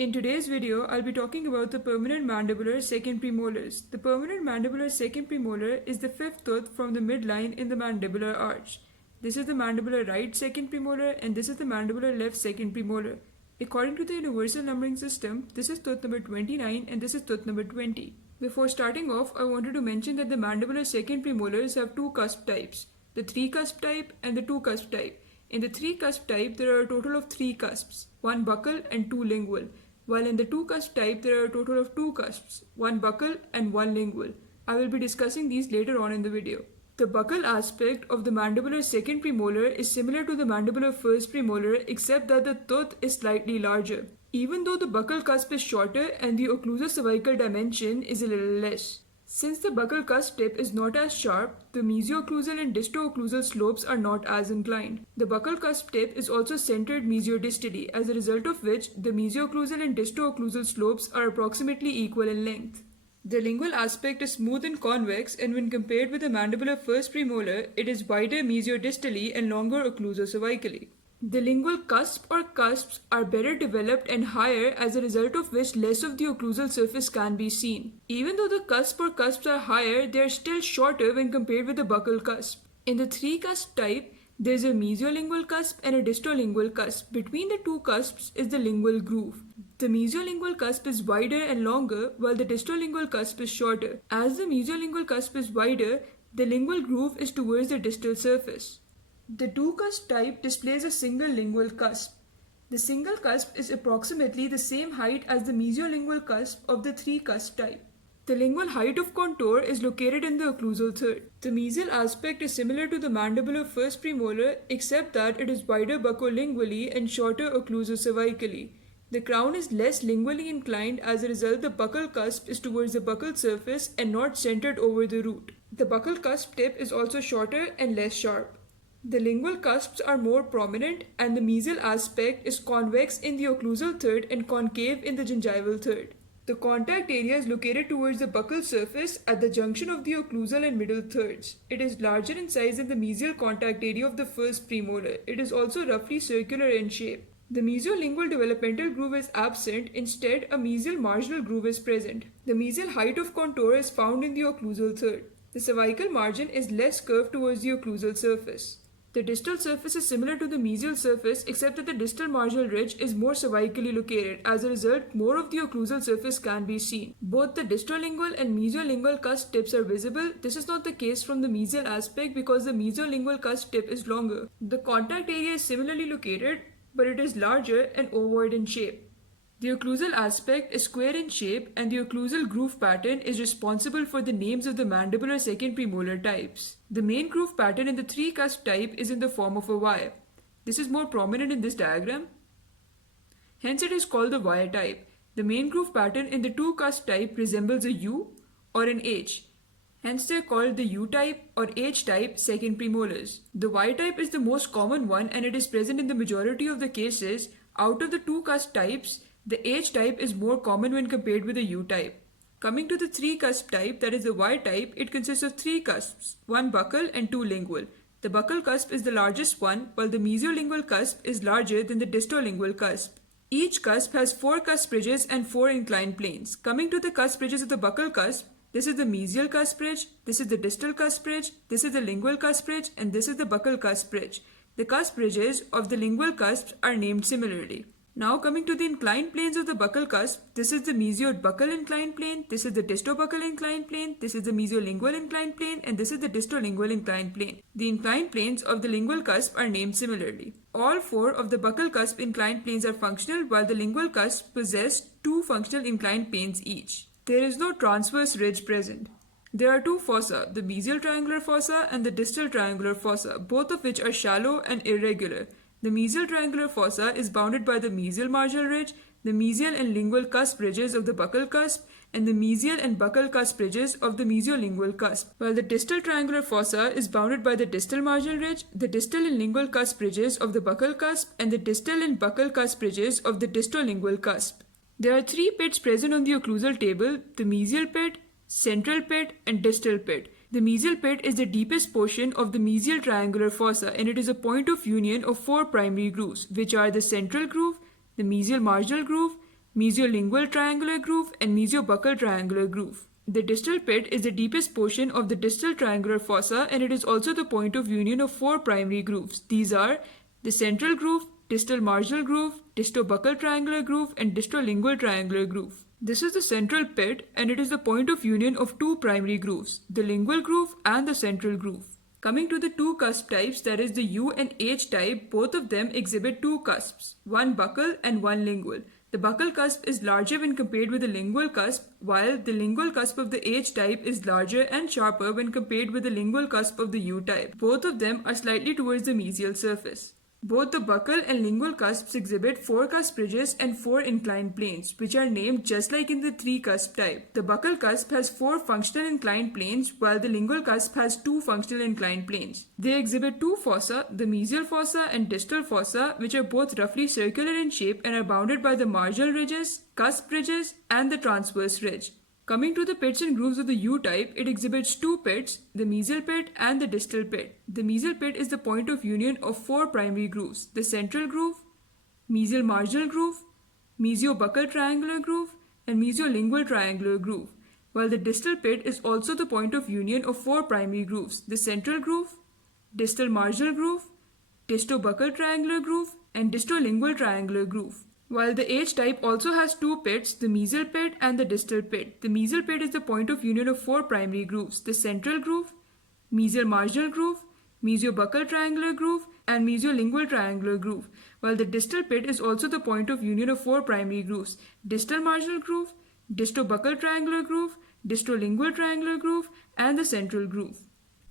In today's video, I'll be talking about the permanent mandibular second premolars. The permanent mandibular second premolar is the fifth tooth from the midline in the mandibular arch. This is the mandibular right second premolar and this is the mandibular left second premolar. According to the universal numbering system, this is tooth number 29 and this is tooth number 20. Before starting off, I wanted to mention that the mandibular second premolars have two cusp types, the 3-cusp type and the 2-cusp type. In the 3-cusp type, there are a total of 3 cusps, 1 buccal and 2 lingual. While in the 2-cusp type, there are a total of 2 cusps, 1 buccal and 1 lingual. I will be discussing these later on in the video. The buccal aspect of the mandibular second premolar is similar to the mandibular first premolar except that the tooth is slightly larger. Even though the buccal cusp is shorter and the occlusocervical dimension is a little less. Since the buccal cusp tip is not as sharp, the mesoocclusal and disto-occlusal slopes are not as inclined. The buccal cusp tip is also centered mesiodistally, as a result of which the mesoocclusal and disto-occlusal slopes are approximately equal in length. The lingual aspect is smooth and convex, and when compared with the mandibular first premolar, it is wider mesiodistally and longer occlusocervically. The lingual cusp or cusps are better developed and higher, as a result of which less of the occlusal surface can be seen. Even though the cusp or cusps are higher, they are still shorter when compared with the buccal cusp. In the 3-cusp type, there is a mesiolingual cusp and a distolingual cusp. Between the two cusps is the lingual groove. The mesiolingual cusp is wider and longer, while the distolingual cusp is shorter. As the mesiolingual cusp is wider, the lingual groove is towards the distal surface. The 2-cusp type displays a single lingual cusp. The single cusp is approximately the same height as the mesiolingual cusp of the 3-cusp type. The lingual height of contour is located in the occlusal third. The mesial aspect is similar to the mandibular first premolar except that it is wider buccolingually and shorter occlusocervically. The crown is less lingually inclined, as a result the buccal cusp is towards the buccal surface and not centered over the root. The buccal cusp tip is also shorter and less sharp. The lingual cusps are more prominent and the mesial aspect is convex in the occlusal third and concave in the gingival third. The contact area is located towards the buccal surface at the junction of the occlusal and middle thirds. It is larger in size than the mesial contact area of the first premolar. It is also roughly circular in shape. The mesiolingual developmental groove is absent, instead a mesial marginal groove is present. The mesial height of contour is found in the occlusal third. The cervical margin is less curved towards the occlusal surface. The distal surface is similar to the mesial surface except that the distal marginal ridge is more cervically located. As a result, more of the occlusal surface can be seen. Both the distolingual and mesiolingual cusp tips are visible. This is not the case from the mesial aspect because the mesiolingual cusp tip is longer. The contact area is similarly located, but it is larger and ovoid in shape. The occlusal aspect is square in shape and the occlusal groove pattern is responsible for the names of the mandibular second premolar types. The main groove pattern in the 3-cusp type is in the form of a Y. This is more prominent in this diagram. Hence it is called the Y type. The main groove pattern in the 2-cusp type resembles a U or an H. Hence they are called the U type or H type second premolars. The Y type is the most common one and it is present in the majority of the cases. Out of the 2-cusp types, the H type is more common when compared with the U type. Coming to the 3-cusp type, that is the Y type, it consists of 3 cusps, 1 buccal and 2 lingual. The buccal cusp is the largest one, while the mesiolingual cusp is larger than the distolingual cusp. Each cusp has 4 cusp ridges and 4 inclined planes. Coming to the cusp ridges of the buccal cusp, this is the mesial cusp ridge, this is the distal cusp ridge, this is the lingual cusp ridge, and this is the buccal cusp ridge. The cusp ridges of the lingual cusps are named similarly. Now coming to the inclined planes of the buccal cusp, this is the mesio-buccal inclined plane, this is the disto-buccal inclined plane, this is the mesiolingual inclined plane, and this is the distolingual inclined plane. The inclined planes of the lingual cusp are named similarly. All 4 of the buccal cusp inclined planes are functional, while the lingual cusp possess 2 functional inclined planes each. There is no transverse ridge present. There are 2 fossa, the mesial triangular fossa and the distal triangular fossa, both of which are shallow and irregular. The mesial triangular fossa is bounded by the mesial marginal ridge, the mesial and lingual cusp ridges of the buccal cusp, and the mesial and buccal cusp ridges of the mesiolingual cusp, while the distal triangular fossa is bounded by the distal marginal ridge, the distal and lingual cusp ridges of the buccal cusp, and the distal and buccal cusp ridges of the distolingual cusp. There are 3 pits present on the occlusal table, the mesial pit, central pit, and distal pit. The mesial pit is the deepest portion of the mesial triangular fossa and it is a point of union of 4 primary grooves, which are the central groove, the mesial marginal groove, mesiolingual triangular groove, and mesiobuccal triangular groove. The distal pit is the deepest portion of the distal triangular fossa, and it is also the point of union of four primary grooves. These are the central groove, distal marginal groove, distobuccal triangular groove, and distolingual triangular groove. This is the central pit, and it is the point of union of two primary grooves, the lingual groove and the central groove. Coming to the two cusp types, that is the U and H type, both of them exhibit two cusps, one buccal and one lingual. The buccal cusp is larger when compared with the lingual cusp, while the lingual cusp of the H type is larger and sharper when compared with the lingual cusp of the U type. Both of them are slightly towards the mesial surface. Both the buccal and lingual cusps exhibit four cusp ridges and four inclined planes, which are named just like in the three cusp type. The buccal cusp has four functional inclined planes, while the lingual cusp has two functional inclined planes. They exhibit two fossa, the mesial fossa and distal fossa, which are both roughly circular in shape and are bounded by the marginal ridges, cusp ridges, and the transverse ridge. Coming to the pits and grooves of the U type, it exhibits two pits, the mesial pit and the distal pit. The mesial pit is the point of union of four primary grooves, the central groove, mesial marginal groove, mesiobuccal triangular groove, and mesiolingual triangular groove, while the distal pit is also the point of union of four primary grooves, the central groove, distal marginal groove, distobuccal triangular groove, and distolingual triangular groove. While the H type also has two pits, the mesial pit and the distal pit. The mesial pit is the point of union of four primary grooves, the central groove, mesial marginal groove, mesiobuccal triangular groove, and mesiolingual triangular groove, while the distal pit is also the point of union of four primary grooves, distal marginal groove, distobuccal triangular groove, distolingual triangular groove, and the central groove.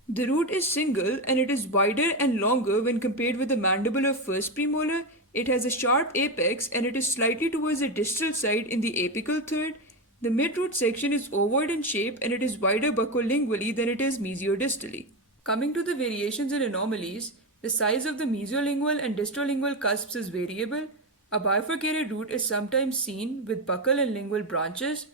The root is single and it is wider and longer when compared with the mandibular first premolar. It has a sharp apex and it is slightly towards the distal side in the apical third. The midroot section is ovoid in shape and it is wider buccolingually than it is mesiodistally. Coming to the variations and anomalies, the size of the mesiolingual and distolingual cusps is variable. A bifurcated root is sometimes seen with buccal and lingual branches.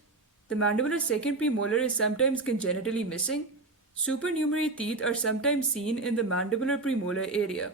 The mandibular second premolar is sometimes congenitally missing. Supernumerary teeth are sometimes seen in the mandibular premolar area.